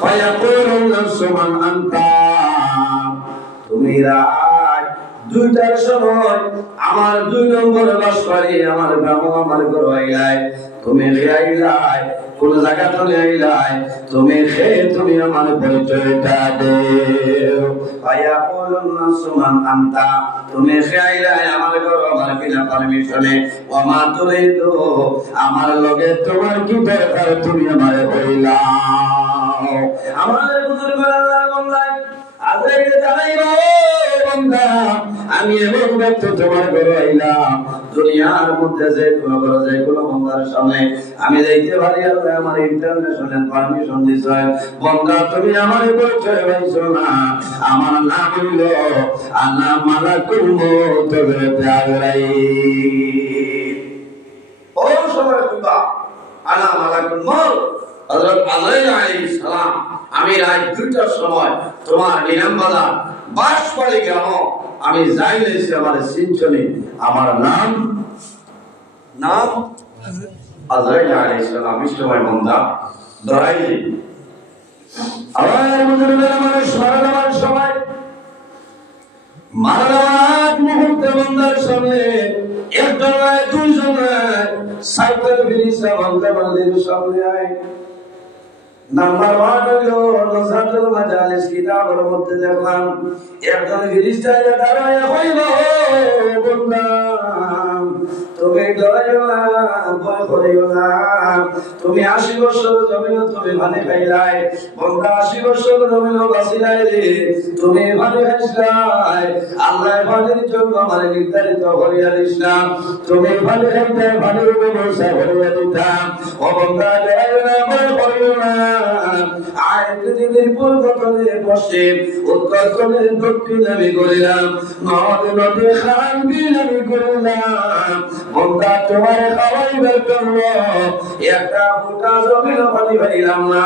ফায়াকুলু নাফসু মান আনতা, তুমি রাত 2টার সময় আমার 2 নম্বর বাসবাড়ি আমার গ্রাম আমার ঘর আইলাই, তুমি আইলাই কোন জায়গা চলে আইলাই, তুমি তুমি আমার পরিচয়টা দেও। ফায়াকুলু নাফসু মান আনতা, তুমি আইলাই আমার ঘর আমার বিনা পারমিশনে, ওয়া মা তুরিদু, আমার লগে তোমার কি দরকার তুমি আমারে কইলাও। আমার বুজুর্গ আল্লাহর বান্দা আজরাইল জানাইবা, বান্দা আমি এমন ব্যক্তি তোমার ঘরে আইলাম, দুনিয়ার মধ্যে যে কোনো ঘরে যে কোনো বান্দার সামনে আমি যাইতে পারি, আল্লাহ আমার ইন্টারন্যাশনাল পারমিশন দিছে। বান্দা তুমি আমার পরিচয় পাইছো না, আমার নাম হইল আনা মালাকুল মউত আজরাইল। ও সবাই কইবা আনা মালাকুল মউত। হযরত আজরাইল আলাইহিস সালাম আমি রাত 2টার সময় তোমার নিলামবাজার বাঁশবাড়ি গ্রাম আমি যাইলেছি আমার সিঞ্চনে, আমার নাম আজরাইল আলাইহিস সালাম। সময় বান্দা ধরাইলে আমার বুজুর্গের মানুষ মারা যাওয়ার সময়, মারা যাওয়ার মুহূর্তে বান্দার সামনে একজন নয় 2 জন নয় সাইকেল ফিরিসা বান্দা বান্দির সামনে আয়। নাম্বার 1 হলো নজাতুল মাজালিস কিতাবের মধ্যে দেখলাম একজন ফেরেশতা দাঁড়ায় হইল, বান্দা তুমি ডরাইও না, ভয় করিও না, তুমি 80 বছর জমিন তুমি ভানে খাইলাই, বান্দা 80 বছর জমিন বাঁচিলাই রে, তুমি ভানে খাইলাই, আল্লাহ ভানের জন্য আমার নির্ধারিত করিয়া দিছিলাম, তুমি ভানে খাইতে ভানের ব্যবস্থা করিয়া দিতাম। ও বান্দা ডরাইও না, ভয় করিও না, আয় পৃথিবীর পূর্বতলে পশ্চিম উত্তরতলে দক্ষিণ আমি করিলাম, নদ নদী খান বিল আমি করিলাম, বান্দা তোমার খাওয়াইবার জন্য একটা ফুটা জমিন পানি পাইলাম না,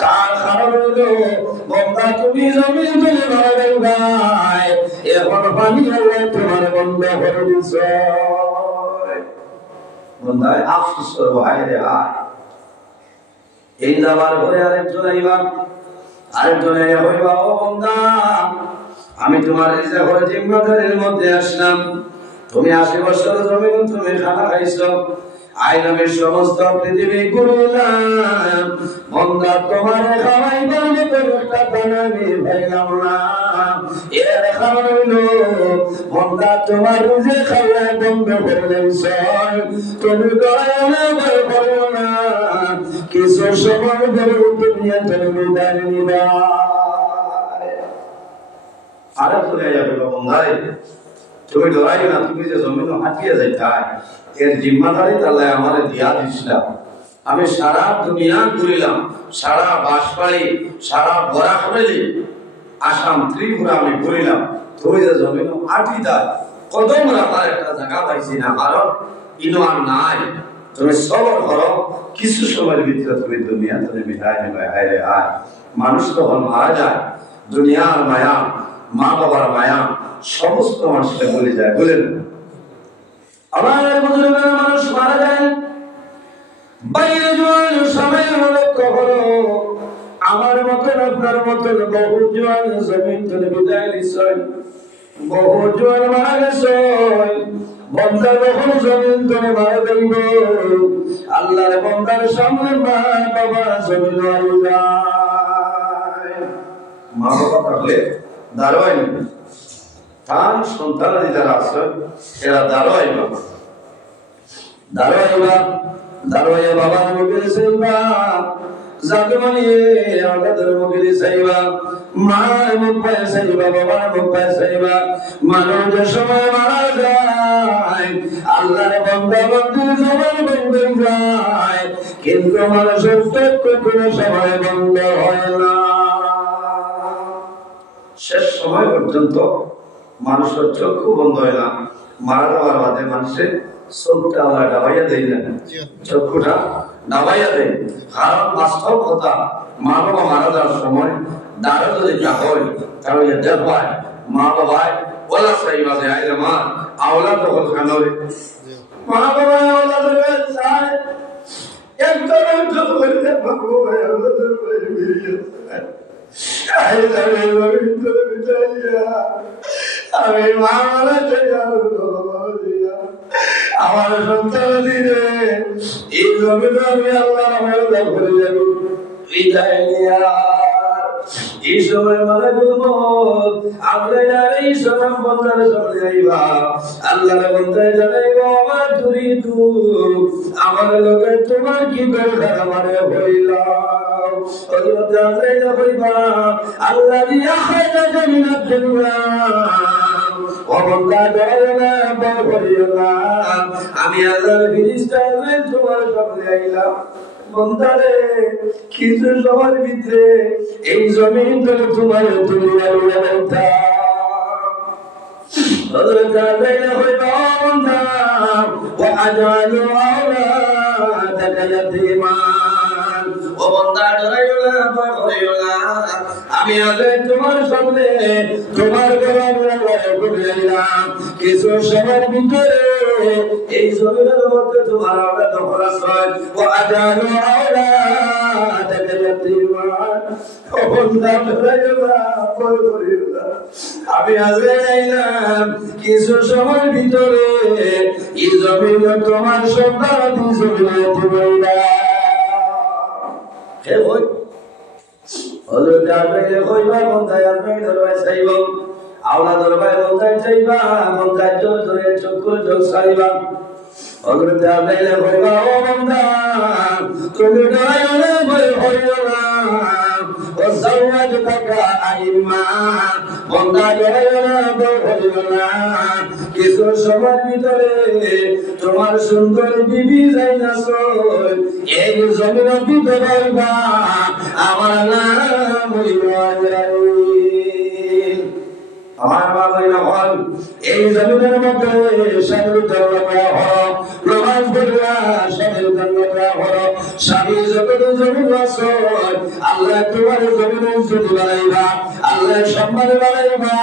তার কারণ হলো বান্দা তুমি জমিন তুলে মারা যাইবাই, এখন পানি আল্লাহ তোমার বন্ধ করে দিছ। বান্দায় আফসোস করবো, হায় রে হায়, এই যাবার ঘরে আরেকজন আইবা, আরেকজন হইবা, ও বান্দা আমি তোমার এই যে ঘরে জিম্মাদারির মধ্যে আসলাম, তুমি 80 বছর জমিন তুমি খানা খাইছো, আইনামের সমস্ত পৃথিবী ঘুরলাম, বান্দা তোমার খাওয়াইবার মতো একটা দানা আমি পাইলাম না, এর কারণ হইল বান্দা তোমার যে খাওয়াই বন্ধ করে দিয়েছ, তুমি দয়া না ভয় করো না, কিছু সময় ধরে দুনিয়া তুমি বিদায় নিবা। আরে চলে যাবে বান্দারে, তুমি ডরাইও না, তুমি যে জমিন হাঁটিয়ে যাইতাই এর জিম্মাদারি আল্লাহ আমারে দিয়া দিছিলাম। আমি সারা দুনিয়া ঘুরিলাম, সারা বাঁশবাড়ি, সারা বরাকবেলি, আসাম, ত্রিপুরা আমি ঘুরিলাম, তুমি যে জমিন হাঁটিতাই কদম রাখার একটা জায়গা পাইছি না, কারণ ইনো আর নাই, তুমি সবর করো, কিছু সময়ের ভিতরে তুমি দুনিয়া তুমি বিদায় নেবে। হায় রে হায়, মানুষ তখন মারা যায়, দুনিয়ার মায়া, মা বাবার মায়া সমস্ত মানুষকে ভুলে যায়, বলেন আমার বুজুর্গের মানুষ মারা যায়, বাইরে জোয়ান সময়ের লক্ষ্য করো, আমার মতন আপনার মতন বহু জোয়ান জমিন তুলে বিদায় নিছে, বহু জোয়ান মারা গেছে, বান্দা যখন জমিন তুলে মারা যাইব, আল্লাহর বান্দার সামনে মা বাবা জমিন মারা যায়। মা বাবা থাকলে দাঁড়াই নেবে, তার সন্তানাদি যারা আছে এরা দাঁড়াইবা, দাঁড়াইয়া বাবার মুখে চাইবা, যাকে মানিয়ে আমাদের মুখে চাইবা, মার মুখ পায়ে চাইবা, বাবার মুখ পায়ে চাইবা। মানুষ যে সময় মারা যায় আল্লাহর বান্দা বান্দির জবান বন্ধ যায়, কিন্তু মানুষের চোখ কোনো সময় বন্ধ হয় না। শেষ সময় পর্যন্ত মানুষের চক্ষু বন্ধ হয় না, মারা যাওয়ার বাদে মানুষের চোখটা আমরা ডাবাইয়া দেয় না, চক্ষুটা ডাবাইয়া দেয়, কারণ বাস্তব কথা মা বাবা মারা যাওয়ার সময় দাঁড়া যদি যা হয় তাহলে দেখবায় মা বাবায় ওলা সাই বাজে আইলে মা আওলা তখন খানরে মা বাবা আওলা ধরে চায় একদম করে মা বাবা আওলা ধরে আমি মা মারা আমার সন্তান দিলে এই জমিন আমি আল্লাহ করে যাবো বিদায় নিয়া এই সময় মারা বলবো আমরা যারা এই সময় বন্ধার সামনে আইবা আল্লাহর বন্ধায় জানাইবো আমার তুই আমার লোকের তোমার কি দরকার আমারে হইলাম হযরত আল্লাহ হইবা আল্লাহ দিয়া খায়দা জান্নাত দুনিয়া ও বন্দা দয়ালা বড়িয়া আমি আল্লাহর ফেরেশতা হয়ে তোমার সামনে আইলাম বন্দারে কিছু সময়ের ভিতরে এই জমিন ধরে তোমার দুনিয়া ব্যবস্থা হযরত আল্লাহ হইবা বন্দা ওয়া আজালু আওলাদাকা ইয়াতীমান ও বন্দা ডরাইওনা ভয় করিওনা আমি আল্লাহ তোমার সামনে তোমার গোলাম আল্লাহ বলিলাম কিছু সময়ের ভিতরে এই জমিনের মধ্যে তোমার আওলাদ খরচ হয় ও আজালু আওলাদাকা ইয়াতীমান ও বন্দা ডরাইওনা ভয় করিওনা আমি আল্লাহ কিছু সময়ের ভিতরে এই জমিন তোমার সন্তান জমিনে দিবা হে ভাই হযরত আল্লাহ কইবা বন্দায় আপনি দরবারে চাইব আওলা দরবারে বন্দায় চাইবা বন্দায় ধরে চক্কর যোগ চাইবা হযরত আল্লাহ কইবা ও বন্দা তুমি ডরাইও ভয় হইও না ও সাওয়াজতাকা আইমা বন্দা ডরাইও ভয় হইও না কিছু সময়ের ভিতরে তোমার সুন্দর বিবি যাইনাছই এই জমিনের ভিতরে আইবা আমার নাম ইব্রাহিম আমার বাবা হল এই জমিনের মধ্যে স্বামীর প্রমাণ করিয়া স্বামীর স্বামী যত জমিন আছে আল্লাহ তোমার জমিনে যদি বানাইবা আল্লাহ সম্মান বানাইবা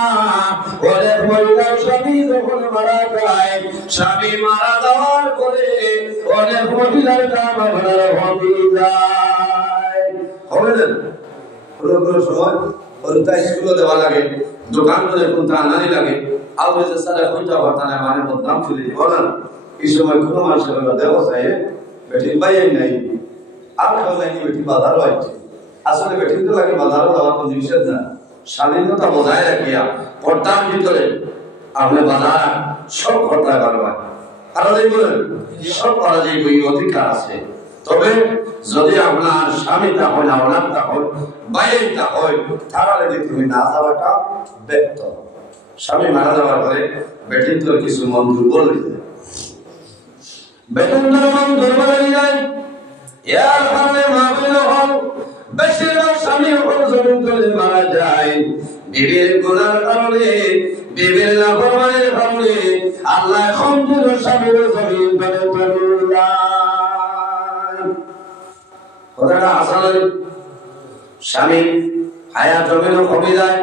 অনেক মহিলা স্বামী যখন মারা যায় স্বামী মারা যাওয়ার পরে অনেক মহিলার কাম আপনার হয়ে যায় হবে না কোনো সময় ওটা স্কুলে দেওয়া লাগে দোকান করে কোনটা আনানি লাগে আর ওই যে সারা কোনটা ঘটনা মানে বদনাম চলে যাবে না এই সময় কোনো মানুষের দেওয়া যায় বেটি বাইরে নাই আর কেউ নাই বেটি বাজারও আছে আসলে বেটি তো লাগে বাজারও যাওয়ার কোনো নিষেধ না স্বাধীনতা বজায় রাখিয়া পর্দার ভিতরে আপনি বাজার সব ঘটনা করবেন কারণ এই বলেন সব করা যায় ওই অধিকার আছে তবে যদি আপনার স্বামীটা হয় আওলাদটা হয় বাইরেটা হয় তাহলে যে তুমি না যাওয়াটা ব্যর্থ স্বামী মারা যাওয়ার পরে বেটির তো কিছু মন দুর্বল হয়ে যায় বেতন মন দুর্বল হয়ে যায় এর কারণে মাহফিল হল বেশিরভাগ স্বামী হল জমিন করে মারা যায় বিবির গুনার কারণে বিবির লাপরওয়াহির কারণে আল্লাহ খমদির স্বামীর জমিন করে তুললা কথাটা আসলে স্বামী হায়া জমিনও কমে যায়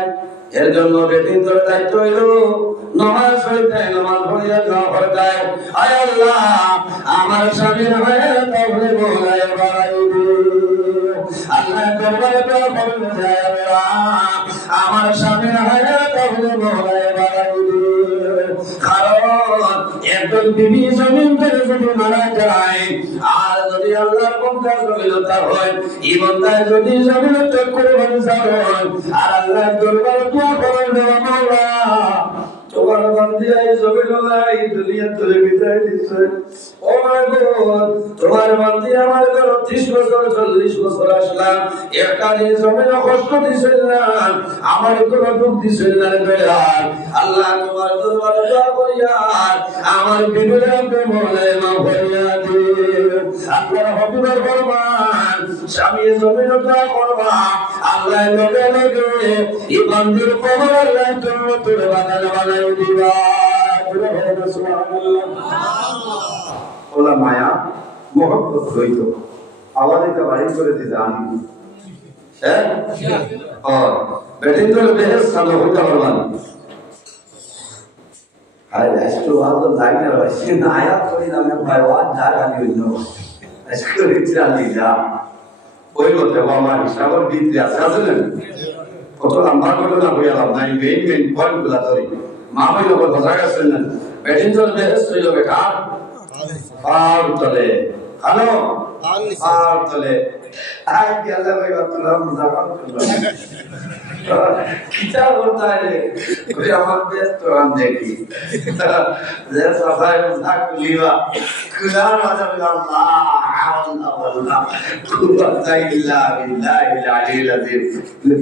এর জন্য বেটির তোর দায়িত্ব হইল নামাজ পড়তে নামাজ পড়িয়া দোয়া করতে আয় আল্লাহ আমার স্বামীর হায়াত আপনি বলায় বাড়াই দিও আল্লাহ দরবারে দোয়া করতে যায় আল্লাহ আমার স্বামীর হায়াত আপনি বলায় বাড়াই দিও কারণ একজন বিবি জমিন থেকে যদি মারা যায় আর যদি আল্লাহর বন্ধা জমিনতা হয় এই বন্ধায় যদি জমিনতা করে বাঞ্ছা হয় আর আল্লাহর দরবারে দোয়া করেন দেওয়া মাওলা তোমার বান্দিয়াই জমিনলাই দুনিয়া তুলে বিদায় দিচ্ছে ও মাই গড তোমার বান্দি আমার ঘর 30 বছর 40 বছর আসলাম একটা দিন জমিন কষ্ট দিছেন না আমার কোনো দুঃখ দিছেন না দয়াল আল্লাহ তোমার দরবারে দোয়া করিয়া আমার বিবেককে বলে মাফ করিয়া দিও আল্লাহর হবিবের ফরমান স্বামী জমিন দোয়া করবা আল্লাহ লগে লগে এই বান্দির কবর আল্লাহ জান্নাতের বাগান বানাই দিবা সুবহানাল্লাহ ওলা মায়া মোহব্বত হইত আওয়াজটা বাড়ি করে দিতে আমি হ্যাঁ আর বেটিন তো বেহেস সালো হইতে পারবান আর এসটো আলো লাইনে রয়েছে না আয়া করি না আমি বাইওয়াজ জাগালি হইল এসটো রিচালি যা ওই মতে আমার হিসাবের ভিতরে আছে না কত লম্বা ঘটনা হইয়া লাভ নাই মেইন পয়েন্ট গুলা ধরি মা ভাই লোক বোঝা গেছে না বেটিন জল বেহেস হইল বেটা আর তলে হ্যালো আর তলে আই গেলে ভাই বাতুলা মুজাফর কিতা করতা রে ওই আমার ব্যস্ত আন দেখি যে সবাই মুজাক লিবা কুলার মাঝে আল্লাহ আল্লাহ আল্লাহ কুওয়াতা ইল্লা বিল্লাহিল আলিয়্যিল আযীম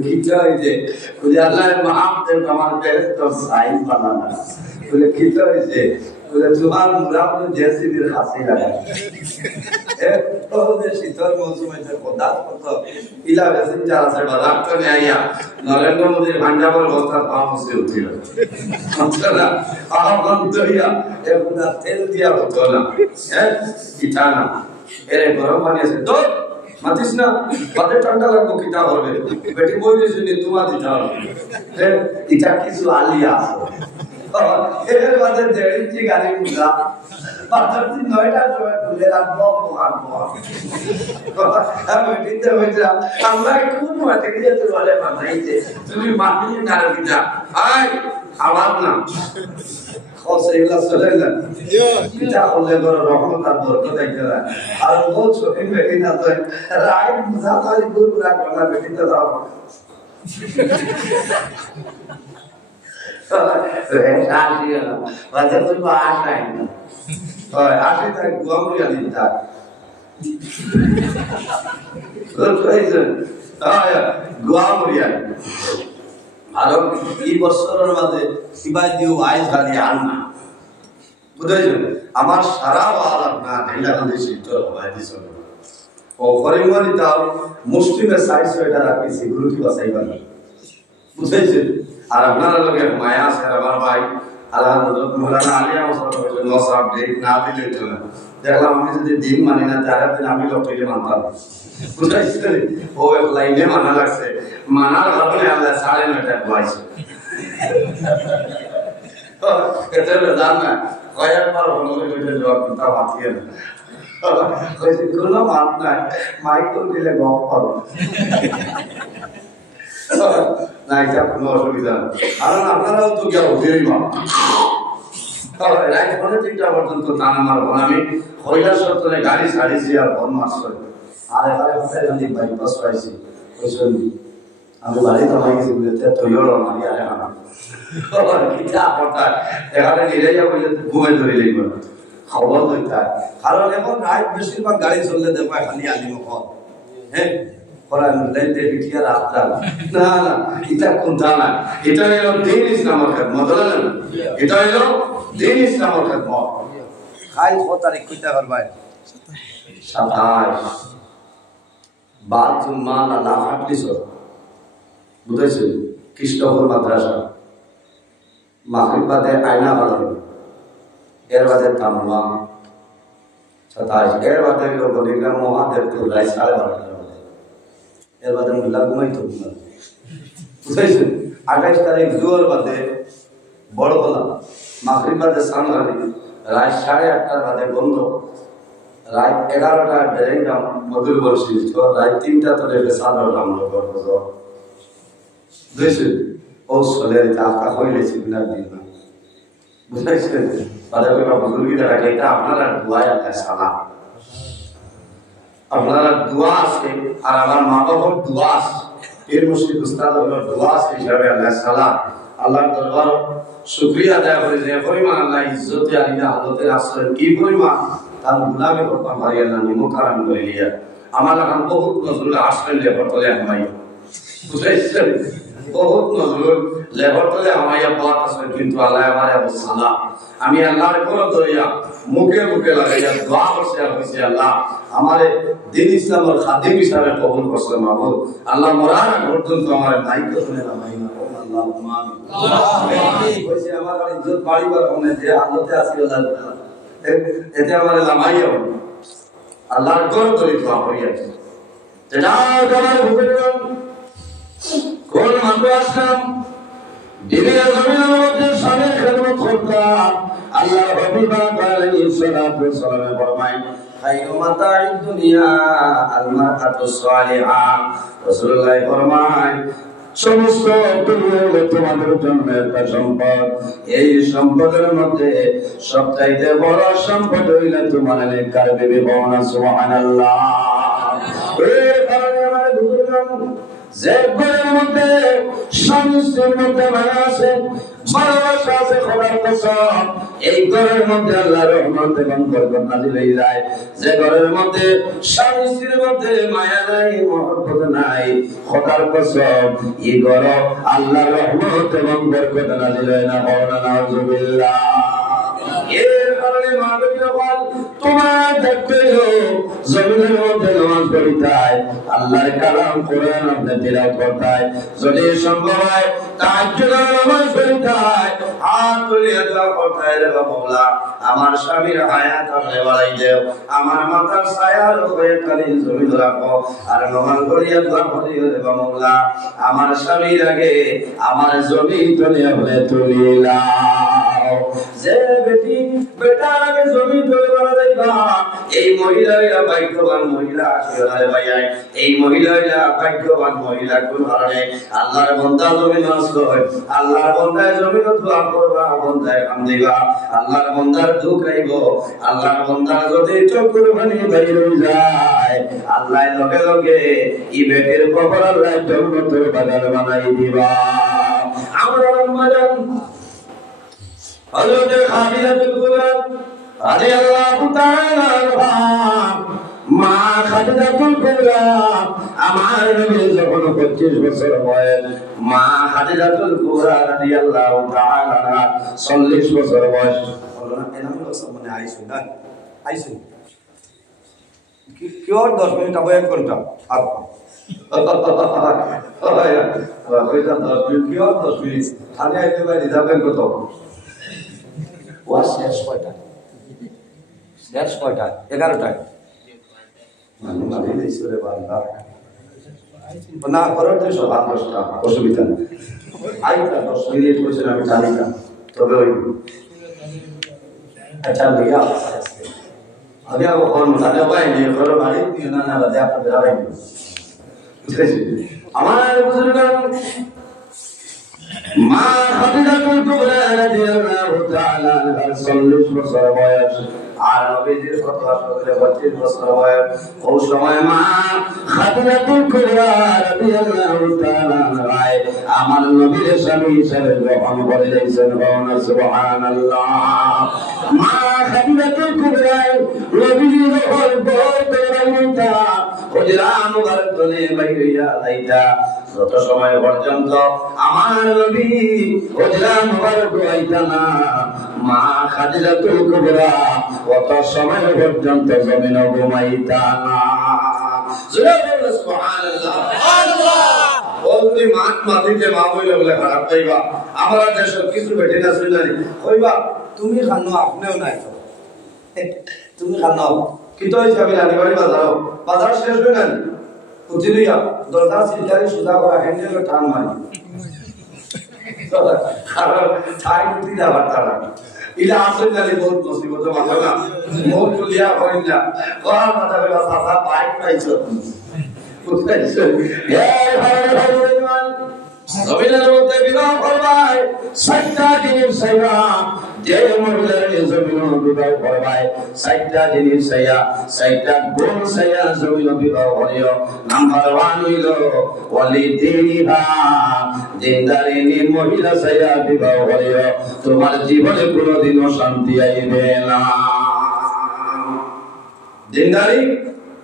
কিতা হইছে ওই আল্লাহ মাফ দেন আমার ব্যস্ত সাইন বানানা বলে কিতা হইছে বলে তোমার মুরাদ জেসিবির হাসি লাগা শীতল মৌসুমে পদার্থ কত ইলা বেসিন যারা আছে বাজার তো নিয়ে নরেন্দ্র মোদীর ভান্ডার বস্তার পাওয়া মুসে উঠিল না আহমদইয়া একটা তেল দিয়া হতো না পিঠা না এরে গরম বানিয়েছে তো মাতিস না বাদে ঠান্ডা লাগবো কিটা করবে বেটি বইলে শুনি তোমার দিতে হবে এটা কিছু আলিয়া আছে এর বাদে দেড় ইঞ্চি গাড়ি মুজা পাঁচটার দিন 9টার সময় খুলে রাখবো বেটিতে হয়েছে আমরা কোন মাঠে গিয়ে তো বলে বানাইছে তুমি মাটিয়ে না রাখিটা আয় আবার না সেগুলা চলে না এটা হলে বড় রহমত আর বরকত আইতরা আর বহুত ছোটি বেটি না তো রাই মুজা খালি পুরা গলা বেটিতে দাও বাজার তো আশাই না হয় আসে তাই গুয়ামুরিয়া দিন তার গুয়ামুরিয়া আর এই বছরের মাঝে সিবাই দিও আইস খালি আন না বুঝাইছেন আমার সারা বার আপনার হাইলাকান্দি শিলচর হবাই দিছ ও করিমগঞ্জ তাও মুসলিমের সাইজ এটা রাখি সিকিউরিটি বাসাইবার বুঝাইছেন আর আপনারা লোকের মায়া আছে আমার ভাই আল্লাহ মৌলানা আলিয়া মুসলমান নসাব ডেট না দিলে তো না দেখলাম আমি যদি দিন মানি না তার দিন আমি লটইলে মানতাম বুঝাইছেন ও এক লাইনে মানা লাগছে মানার কারণে আল্লাহ 9:30 বয়স এটা জান না কয়েকবার হলো এটা জবাব দিতে পারছিয়ে না কইছে কোনো মান নাই মাইক্রো দিলে গপ করো না এটা কোনো অসুবিধা আর আপনারাও তো কেউ হতেই মা রাইট ফোনে 3টা পর্যন্ত টানা মারবো আমি কৈলাসর তলে গাড়ি ছাড়িছি আর ফোন মারছে আর এখানে কোথায় গান্ধী বাইপাস পাইছি কইছেন আমি বাড়ি তো হয়ে গেছি বলতে তৈরি মারি আর এখন কিটা কথা এখানে নিরাইয়া বলে ঘুমাই ধরে লাগবে খবর দইতা কারণ এখন রাত বেশিরভাগ গাড়ি চললে দেখবা খালি আলিম কল হ্যাঁ কোরআন লাইতে পিটিয়া রাস্তা না না এটা কোনটা না এটা হলো দিন ইসলামের খেদমত না এটা হলো দিন ইসলামের খেদমত খাই কতারে কইতা করবাই 27 বাথরুম মালা না হাটলিছ বুঝাইছেন কৃষ্ণপুর মাদ্রাসা মাগরিব বাদে আয়না বানানো এর বাদে তামলাম 27 এর বাদে গলিগার মহাদেব তো রাই 12:30 এর বাদে মুল্লা ঘুমাইতো না বুঝাইছেন 28 তারিখ জোর বাদে বড় বলা মাগরিব বাদে সামরানি রাত 8:30টার বাদে বন্ধ রাত 11টা বেরেঙ্গাম মধুর বর্ষি তো রাত 3টা তলে সাদর রামলো করবো বুঝেছেন ও সোলের টাকা হইলেছে না দিন বুঝাইছেন বাজারে বুজুর্গিরা রাখে এটা আপনারা দোয়ায় আল্লাহ সালাম আপনারা দোয়া আছে আর আমার মা বাবার দোয়া আছে এর মুশরিক উস্তাদের দোয়া আছে হিসাবে আল্লাহ সালাম আল্লাহর দরবার শুকরিয়া আদায় করে যে পরিমাণ আল্লাহ ইজ্জতে আলিয়া হাজতে আশ্রয় কি পরিমাণ তার গুলামে করতাম পারি আল্লাহ নিমকারাম করে লিয়া আমার এখন বহুত নজরুল আশ্রয় লেবার তলে আমাই বুঝাইছেন বহুত নজরুল লেবার তলে আমাইয়া বাত আছে কিন্তু আল্লাহ আমার আবু সালাম আমি আল্লাহর কোন দরিয়া মুখে মুখে লাগাইয়া দোয়া করছি আর কইছি আল্লাহ আমারে দ্বীন ইসলামের খাদিম হিসাবে কবুল করছে মাবুদ আল্লাহ মরার পর্যন্ত আমার দায়িত্ব শুনে নামাই না আল্লাহ আমিন কইছি আমার ইজ্জত বাড়িবার কোনে যে হালতে আছি আল্লাহ এতে আমার লামাইয়া আল্লাহর কোন দরি দোয়া করিয়া যেটা আমার ভুলে কোন মানুষ আসলাম দিনের জমিনের মধ্যে সামনে খেদমত করতাম আল্লাহর হাবিব আলাইহিস সালাতু ওয়াস সালাম ফরমায় খায়রু মাতা'id দুনিয়া আল মারআতু সালিহা রাসূলুল্লাহ ফরমায় সমস্ত তোমাদের জন্য একটা সম্পদ। এই সম্পদের মধ্যে সবচাইতে বড় সম্পদ হইল তোমার নেককার বিবি বউনা। সুবহানাল্লাহ। এর কারণে আমার বুজুর্গগণ, যে ঘরের মধ্যে স্বামী স্ত্রীর মধ্যে মায়া আছে, ভালোবাসা আছে, খোদার কসম, এই ঘরের মধ্যে আল্লাহর রহমত এবং বরকত নাযিল হয়ে যায়। যে ঘরের মধ্যে স্বামী স্ত্রীর মধ্যে মায়া নাই, মহব্বত নাই, খোদার কসম, এই ঘর আল্লাহর রহমত এবং বরকত নাযিল হয় না। বলনা নাউযুবিল্লাহ। এর কারণে মা বল তোমার দেখতে জমিনের মধ্যে নামাজ পড়িতায়, আল্লাহর কালাম কোরআন আপনি তিলাওয়াত করতায়, যদি সম্ভব হয় তাহাজ্জুদের নামাজ পড়িতায়, হাত তুলে দোয়া করতায়, রে মাওলা আমার স্বামীর হায়াত আপনি বাড়াই দাও, আমার মাথার ছায়ার উপরে কালি জমিন রাখো, আর নামাজ পড়িয়া দোয়া করিও, রে মাওলা আমার স্বামীর আগে আমার জমিন তলে আপনি তুলিলাও। যে বেটি বেটার আগে জমি তলে বাড়া যাইবা, এই মহিলারা ভাগ্যবান মহিলা আসলে ভাই, এই মহিলারা ভাগ্যবান মহিলা। কোন কারণে আল্লাহর বান্দা জমিন আসলো, আল্লাহর বান্দায় জমিন দোয়া করবা, বান্দায় কাম দিবা, আল্লাহর বান্দার দুঃখ আইব, আল্লাহর বান্দার যদি চোখের পানি বাইর হয়ে যায়, আল্লাহ লগে লগে এই বেটির কবর আল্লাহ জান্নাতের বাগান বানাই দিবা। আমরা রমজান হযরত খাদিজাতুল কুবরা রাদিয়াল্লাহু তাআলা আনহা, মা খাদিজাতুল কুবরা আমার নবীর যখন 25 বছর বয়স, মা খাদিজাতুল কুবরা রাদিয়াল্লাহু তাআলা আনহা 40 বছর বয়স। বলো না এনাম লোক সব মনে আইছেন না, আইছেন কি কিওর 10 মিনিট আবার 1 ঘন্টা আর কইতা 10 মিনিট কিওর 10 মিনিট আগে আইতে পারি যাবেন কত ওয়াস শেষ কয়টা? শেষ কয়টা? 11টায় না করার তো সব 10টা অসুবিধা নেই। আইটা 10 মিনিট করেছেন আমি জানি না, তবে ওই আচ্ছা ভাইয়া আগে ওখান জানে ভাই নিয়ে ঘরে বাড়ি নিয়ে না না বাদে আপনাদের আড়াই আমার বুজুর্গগণ, মা খাদিজাতুল কুবরা রাদিয়াল্লাহু তাআলা আনহা 40 বছর বয়স, আর নবীজির ফতোয়া শুনলে 25 বছর বয়স। ওই সময় মা খাদিজাতুল কুবরা রাদিয়াল্লাহু তাআলা আনহা আমার নবীর স্বামী হিসেবে গ্রহণ করে নিয়েছেন। সুবহানাল্লাহ। মা খাদিজাতুল কুবরা নবীজির বলতে রাইতা হুজরা মুবারক তলে বাইরিয়া লাইতা, যত সময় পর্যন্ত আমার নবী হুজরা মুবারক আইতা না, মা খাদিজাতুল কুবরা অত সময় পর্যন্ত জমিন ঘুমাইতা না। সুবহানাল্লাহ সুবহানাল্লাহ। বলতে মাত মাটিতে মা বইলে বলে খারাপ পাইবা, আমরা দেশের কিছু বেটে না শুনলানি কইবা তুমি খানো আপনিও নাই, তুমি খানো কি তো হিসাবে রানি বাড়ি বাজার শেষ হয়ে না বুঝলিয়া দরজা সিলকারি সুদা করা হ্যান্ডেল টান মারি কারণ ছাই উঠি যাবার তারা ইলা আসলে জানি বহুত মুসিবত মাথা না মুখ তুলিয়া হয় না ওর মাথা বেলা সাসা বাইক পাইছো বুঝাইছো এই ভাই জমিনের মধ্যে বিবাহ করবাই 6টা জিনিস চাইবা, যে মহিলার জমিন বিবাহ করবাই 6টা জিনিস চাইয়া 6টা গুণ চাইয়া জমিন বিবাহ করিও। নাম্বার 1 হইল ওয়ালিদিহা, দিনদারিনী মহিলা চাইয়া বিবাহ করিও, তোমার জীবনে কোনোদিনও শান্তি আইবে না। দিনদারি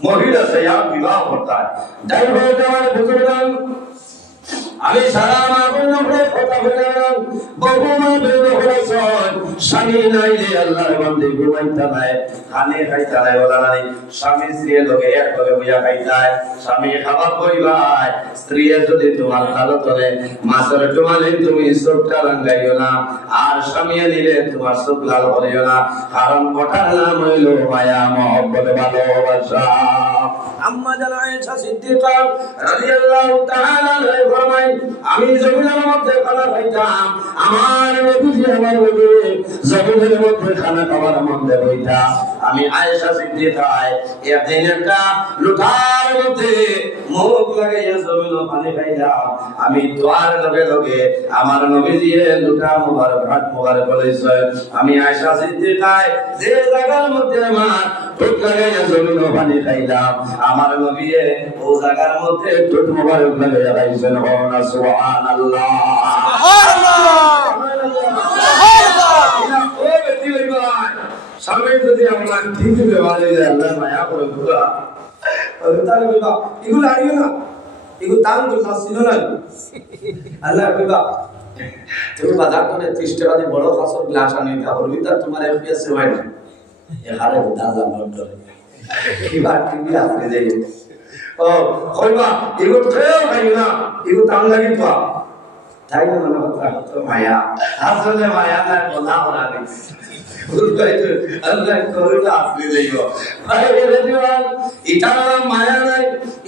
মহিলা চাইয়া বিবাহ করতে হয়। যাই হোক আমার বুজুর্গগণ, আমি সারা মা বন্ধুদের কথা বললাম, বহু মা বন্ধু হয়েছেন স্বামী নাইলে আল্লাহর বান্দে ঘুমাইতে নাই, খানে খাইতে নাই, ওলা নাই স্বামী স্ত্রীর লোকে এক করে বইয়া খাইতায়, স্বামী খাবার কইবাই, স্ত্রী যদি তোমার ভালো তলে মাছের টুমালে তুমি চোখটা রাঙ্গাইও না, আর স্বামী নিলে তোমার চোখ লাল করিও না, কারণ কথার নাম হইল মায়া মহব্বত ভালোবাসা। আম্মা জান আয়েশা সিদ্দিকা রাদিয়াল্লাহু তাআলা আনহা ফরমায়, আমি জমিনের মধ্যে খানা খাইতাম, আমার নবীজি আমার নবী জমিনের মধ্যে খানা খাবার মধ্যে বইতা। আমি আয়েশা সিদ্দিকায় একদিন একটা লুটার মধ্যে মুখ লাগাইয়া জমিন পানি খাইলাম। আমি দোয়ার লগে লগে আমার নবীজি লুটা মুবারক হাত মুবারক বলেছে। আমি আয়েশা সিদ্দিকায় যে জায়গার মধ্যে আমার ঠোঁট লাগাইয়া জমিন পানি খাইলাম, আমার নবী ও জায়গার মধ্যে ঠোঁট মুবারক লাগাইয়া খাইছেন। না সুবহানাল্লাহ, সামনে যদি আমরা ঠিক ব্যবহার আল্লাহ মায়া করে পুরা তাহলে বলবা এগুলো আইও না, এগুলো দান করলাম ছিল না। আল্লাহ কইবা তুমি বাজার করে 30 টাকা দিয়ে বড় কাঁচের গ্লাস আনিতা হরবি তা তোমার এফপিএস হয় না এখানে দাদা বড় কি বাত কি আপনি দেই ও কইবা এগুলো খেয়েও খাইও না, এগুলো দাম লাগি তো তাই না মনে কথা তো মায়া আসলে মায়া না বলা করা নেই। আল্লাহ করুণা আপনি দেইব ভাই রে দিওয়ান ইটার মায়া নাই,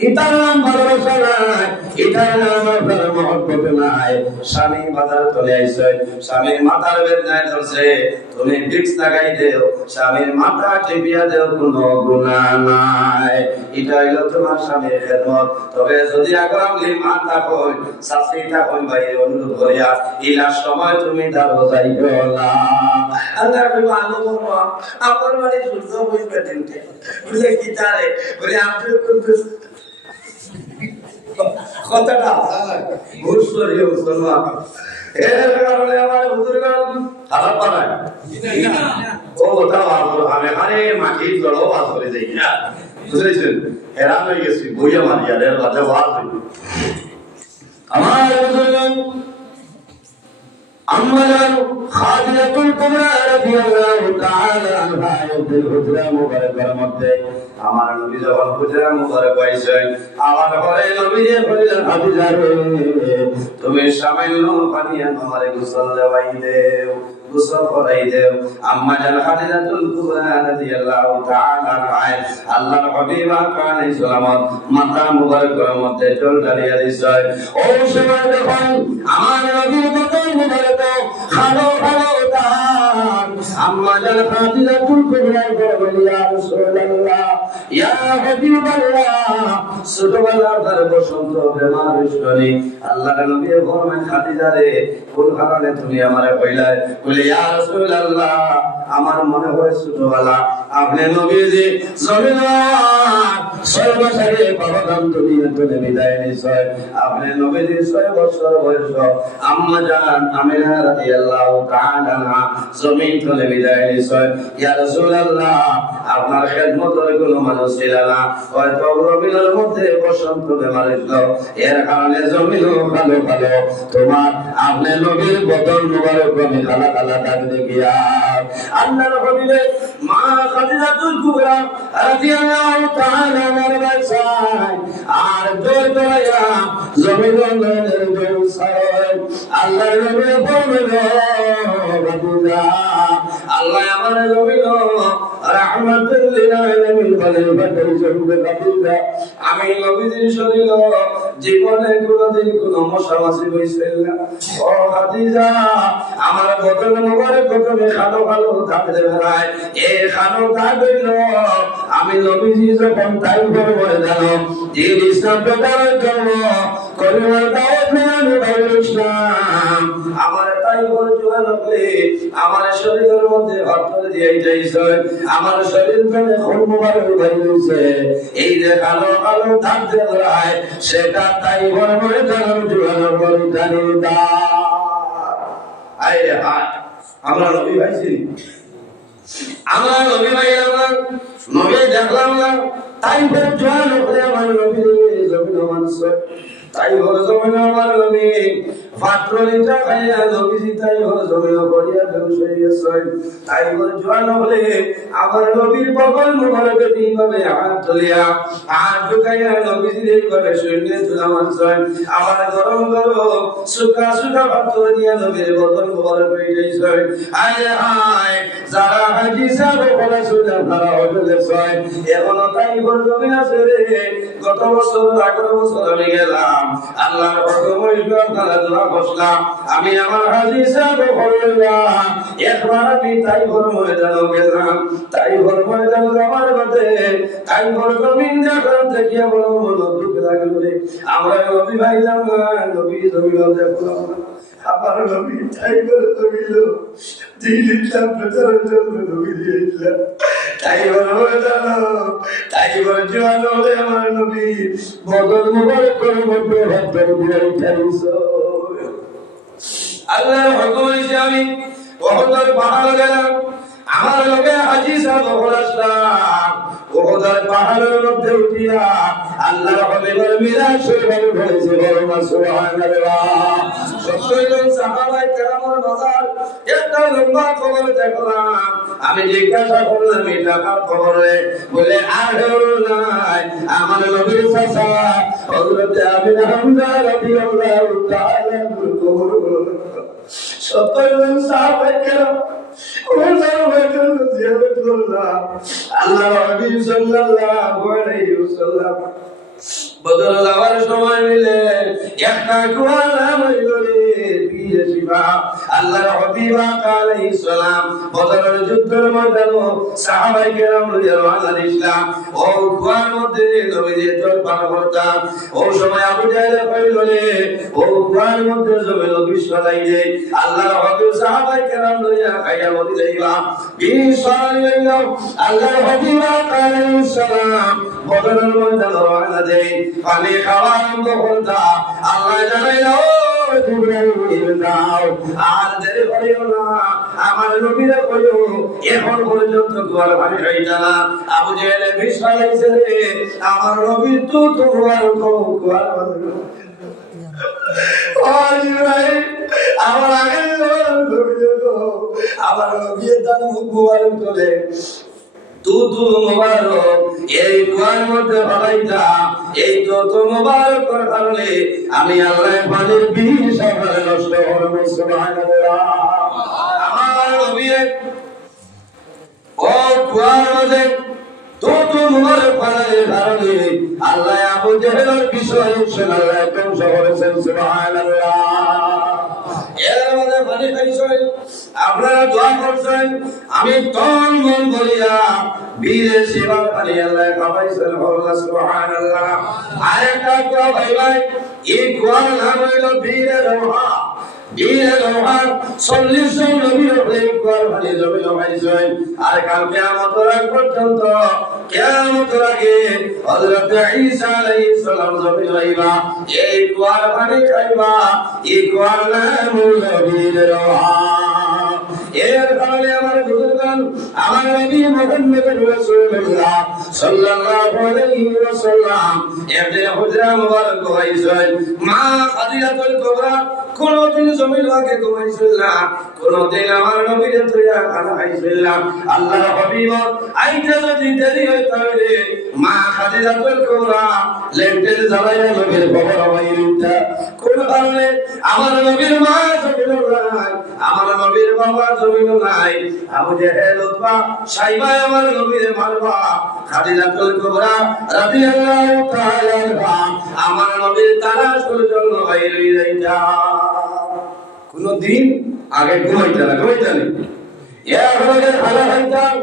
ইটার ভালোবাসা নাই, ইটার আপনার মহব্বত নাই। স্বামী বাজার চলে আইছে, স্বামীর মাথার বেদনায় ধরছে, তুমি ভিক্স লাগাই দেও, স্বামীর মাথা টিপিয়া দেও, কোনো গুনাহ নাই। এটা হইলো তোমার স্বামীর খেদমত। তবে যদি আগামী মাথা কই শাস্তিটা কই ভাই অনুরোধ করিয়া ইলার সময় তুমি দাও যাইও না। আল্লাহ ভালো করবা আমার বাড়ি সূর্য বইবে তিনটে বুঝলে কি তারে বলে আপনি কথাটা বুঝছরি মুসলমান এর কারণে আমার বুজুর্গগণ খারাপ বানায় ও ওটা আমি আরে মাটি জড়ো বাস করে যাই না বুঝলেছেন হেরান হয়ে গেছি বইয়া মারিয়া এর বাজে ওয়াজ আমার বুজুর্গগণ আম্মাজান খাদিজাতুল কুবরা রাদিয়াল্লাহু তাআলা আনহা এর হুজরা মুবারকের মধ্যে আমার নবী যখন হুজরা মুবারক আইছেন আমার ঘরে নবী যে বললেন খাদিজা রে তুমি সামান্য পানি আমারে গোসল দেওয়াই দেও, গোসল করাই দেও। আম্মাজান খাদিজাতুল কুবরা রাদিয়াল্লাহু তাআলা আনহা আল্লাহর হাবিব আলাইহিস সালাম মাথা মুবারকের মধ্যে জল ঢালিয়া দিছেন। ও সময় যখন আমার নবীর বদন মুবারক খালো খালো দান আম্মাজান খাদিজাতুল কুবরা বলেন ইয়া রাসূলুল্লাহ ইয়া হাবিবাল্লাহ ছোটবেলার ধরে বসন্ত বেমার হইছনি আল্লাহর নবী ফরমান খাদিজা রে কোন কারণে তুমি আমারে কইলাই বলে ইয়া রাসূলুল্লাহ আমার মনে হয় ছোটবেলা আপনি নবীজি জমিনা 6 বছরে বাবাদান দুনিয়া থেকে বিদায় নিছেন। আপনি নবীজি 6 বছর বয়স আম্মা জান আমিনা রাদিয়াল্লাহু তাআলা আনহা জমিন থেকে বিদায় নিছেন। ইয়া রাসূলুল্লাহ আপনার খেদমতের কোনো মানুষ ছিল না, হয়তো জমিনের মধ্যে বসন্ত বেমার হইল এর কারণে জমিন ভালো ভালো তোমার আপনি নবীর বদন মুবারক আমি খালা খালা ডাক দেখিয়া আল্লাহর হাবিবের মা খাদিজাতুল কুবরা রাদিয়াল্লাহু তাআলা আনহার বাসায় আর দোয়া জমিনের জৌসার আল্লাহর নবী বললেন আল্লাহ আমার নবী রাহমাতুল লিল আলামিন বলেন খাদিজা আমি নবীর শরীর জীবনে কোনদিন কোন মশামাছি হইছিল না। ও খাদিজা আমার বদন মুবারক প্রথমে খালো খালো থাকতে ভাই এই খালো থাকইল আমি নবীজি যখন তাই বলে জানো যে ইসলাম প্রচার করব কলিমার দাওয়াত নিয়ে ভাই ইসলাম আমার তাই বলে জোয়ান হলে আমার শরীরের মধ্যে হঠাৎ দিয়ে যাইছে আমার শরীর থেকে খুন মুবারক বাইরেছে এই যে কালো কালো দাগ দেয় সেটা তাই বলে জানো জোয়ান বলে জানি দা আয় হায় আমরা নবী ভাইছি আমরা নবী ভাই আমার নবী দেখলাম না তাই বলে জোয়ান হলে আমার নবী জমিন মানুষ তাই হলো জমিন আমার নবী পাত্রলিটা খাইয়া নবীজি তাই হলো জমিন করিয়া বেহুশ হয়ে গেছেন। তাই বলে জোয়ান হলে আমার নবীর বগল মুবারকে এইভাবে হাত তুলিয়া হাত ঢুকাইয়া নবীজির এইভাবে শরীরে তুলা মারছেন। আমার গরম গরম শুকা শুকা ভাত দিয়া নবীর বগল মুবারক পেয়েছেন। আয় হায় যারা হাজি সাহেব বলে শুনে তারা হয়ে গেছেন এখনো তাই বলে জমিন আছে রে। গত বছর 18 বছর আমি গেলাম আসলাম আল্লাহর হুকুম হইল আপনারা দোয়া করলাম আমি আমার হাজী সাহেব বললাম একবার আমি তাইফের ময়দানে গেলাম তাইফের ময়দানে যাওয়ার পথে তাইফের জমিন দেখার দেখিয়া বড় মন দুঃখ লাগলো রে আমরা নবী ভাইলাম না নবী জমিন দেখলাম আমার নবী তাইফের জমিল দিন ইসলাম প্রচারের জন্য নবী দিয়েছিলাম তাইফের ময়দানে তাইফের জওয়ান হলে আমার নবী বদর মুবারক করে মধ্যে হাত দিয়ে উঠাইছো আল্লাহর হুকুম হইছে আমি ওহদের পাহাড়ে গেলাম আমার লগে হাজী সাহেব আসলাম ওহদের পাহাড়ের মধ্যে উঠিয়া আল্লাহর হাবিবের মিলাদ শরীফে উঠেছে বলুন সুবহানাল্লাহ 70 জন সাহাবায়ে কেরামের মাজার একটা লম্বা কবর দেখলাম আমি জিজ্ঞাসা করলাম এটা কার কবর রে বলে আর নাই আমার নবীর চাচা হযরত আমিনা হামজা রাদিয়াল্লাহু তাআলা কবর 70 জন সাহাবায়ে কেরাম আল্লাহর হাবিব সাল্লাল্লাহু আলাইহি ওয়াসাল্লাম বদর যাওয়ার সময় মিলে একটা কুয়ালা হইলরে বীর শিবা আল্লাহর হাবিব আলাইহিস সালাম বদরের যুদ্ধের ময়দানে সাহাবায়ে কেরাম লইয়া রওনা দিছিলাম ও কুয়ার মধ্যে নবীজি চল পার করতাম ও সময় আবু জাহেল কইলরে ও কুয়ার মধ্যে জমিন বিশ্বলাই দে আল্লাহর হাবিব সাহাবায়ে কেরাম লইয়া খাইয়া বলি যাইবা বিশ্বলাই লইয়া আল্লাহর হাবিব আলাইহিস সালাম বদরের ময়দানে রওনা দেয় পানি খাওয়া আরম্ভ করতা আল্লাহ জানাইলো জিবরাইল যাও আর দেরি করিও না আমার নবীরে কইও এখন পর্যন্ত কুয়ার পানি খাইতা না আবু জেহেল বিশ্বলাইছে রে আমার নবী তো কুয়ার কুয়ার ও জিবরাইল আমার আগে আমার নবীর দান কুয়ার তোলে তুতু মুবারক এই কুয়ার মধ্যে ফলাইতা এই তুতু মুবারকের কারণে আমি আল্লাহ পানির বিষ আমার নষ্ট করব সুবহানাল্লাহ আমার নবী ও কুয়ার মধ্যে তুতু মুবারক ফলাইর কারণে আল্লাহ আবু জেহেলের বিষয় আল্লাহ ধ্বংস করেছেন সুবহানাল্লাহ এর মধ্যে পানি খাইছেন আপনারা দোয়া করছেন আমি তন মন বলিয়া বীরে সেবার পানি আল্লাহ খাওয়াইছেন সুবহানাল্লাহ আরেকটা দোয়া ভাই ভাই এই দোয়ার নাম হইল বীরে রওহা বীরে রওহা 40 জন নবীর প্রেম কর পানি জমি জমাইছেন আর কাল কিয়ামতের আগ পর্যন্ত কিয়ামতের আগে হযরত ঈসা আলাইহিস সালাম জমি হইবা এই দোয়ার পানি খাইবা এই দোয়ার নাম হইল বীরে রওহা এর কারণে আমার বুজুর্গান আমার নবী মুহাম্মদ রাসূলুল্লাহ সাল্লাল্লাহু আলাইহি ওয়াসাল্লাম এর হুজরা মুবারক হইছেন মা খাদিজাতুল কুবরা কোনদিন জমির আগে ঘুমাইছিল না কোনদিন আমার নবীর তুইয়া খানা খাইছিল না আল্লাহর হাবিব আইতা যদি দেরি হইতো রে মা খাদিজাতুল কুবরা লেন্টেল জ্বালাইয়া নবীর খবর হইতা কোন কারণে আমার নবীর মা জমিল নাই আমার নবীর বাবা জমিল নাই আবু জেহেল উতবা সাইবা আমার নবীর মারবা খাদিজাতুল কুবরা রাদিয়াল্লাহু তাআলা আনহা আমার নবীর তালাশ করার জন্য বাইরে যাইতা কোনদিন আগে ঘুমাইতা না এর হলে ভালো হইতাম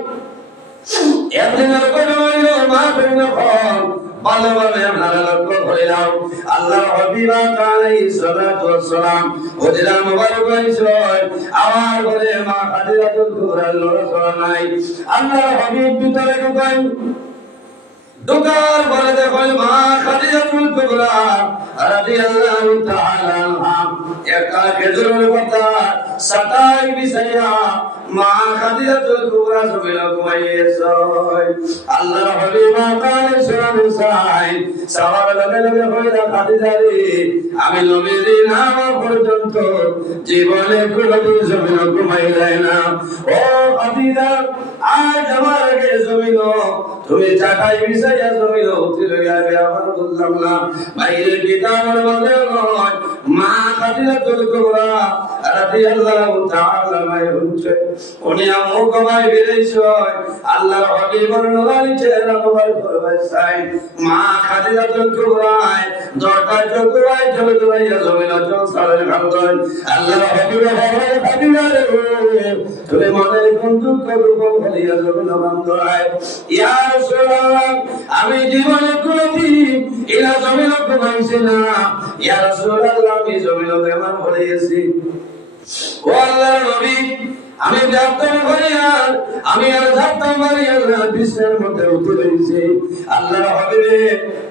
একদিন ঘুমাইল মা বেন খন ভালোভাবে আপনারা লক্ষ্য করে নাও আল্লাহর হাবিব আলাইহিস সালাতু ওয়াস সালাম হুজরা মুবারক হইছে আমার ঘরে মা খাদিজাতুল কুবরা লড়া নাই আল্লাহর হাবিব ভিতরে ঢুকাই ঢুকার পরে দেখেন মা খাদিজাতুল কুবরা রাদিয়াল্লাহু তাআলা আনহা একটা খেজুরের পাতা সাতাই বিছাইয়া মা খাদিজাতুল কুবরা জমিনে ঘুমাইয়েছে আল্লাহর হাবিব আলাইহিস সালাম সাহাবার লগে লগে কইরা খাদিজা রে আমি নবীর নাম পর্যন্ত জীবনে কোনদিন জমিনে ঘুমাইলাই না ও খাদিজা আজ আমার আগে জমিনে তুমি চাকাই বিছাইয়া জমিনে উঠিলে গেলে আমার বুঝলাম না বাইরে কিতাবের মধ্যে নয় মা খাদিজাতুল কুবরা রাদিয়াল্লাহু তাআলা হচ্ছে উনি আমু কমাই বেরেছে আল্লাহর হাবিবের নূরানি চেহারা মোবারক ফরমাইছেন মা খাদিজাতুল কুবরা দরকার চকুরাই চলে দৌড়াইয়া জমিন চল সালের খান্দন আল্লাহর হাবিবের খাদিজা রে তুমি মনে কোন দুঃখ রূপ ভুলিয়া জমিন বান্ধরায় ইয়া রাসূলুল্লাহ আমি জীবনে কোনদিন ইলা জমিন ঘুমাইছি না ইয়া রাসূলুল্লাহ আমি জমিন বেমার হয়ে গেছি ও আল্লাহর নবী আমি ডাক্তার হইয়ার আমি আর ডাক্তার মারিয়ার বিশ্বের মধ্যে উঠে রয়েছি আল্লাহর হাবিবে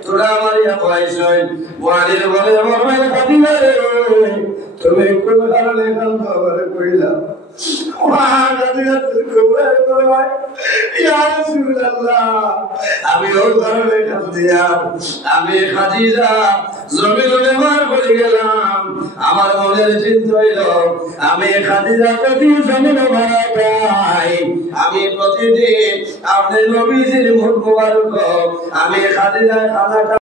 তোরা মারিয়া পয়সায় ওয়ালির বলে আমার মায়ের খাদিজা রে তুমি কোন কারণে কান্দ করে কইলা আমি ওর কারণে কান্দিয়ার আমি খাদিজা জমিন বেমার পড়ে গেলাম আমার মনের চিন্তা হইল আমি খাদিজা প্রতি জমিন মারা যাই আমি প্রতিদিন আপনি নবীজির মুখ মোবারক আমি খাদিজা খানাটা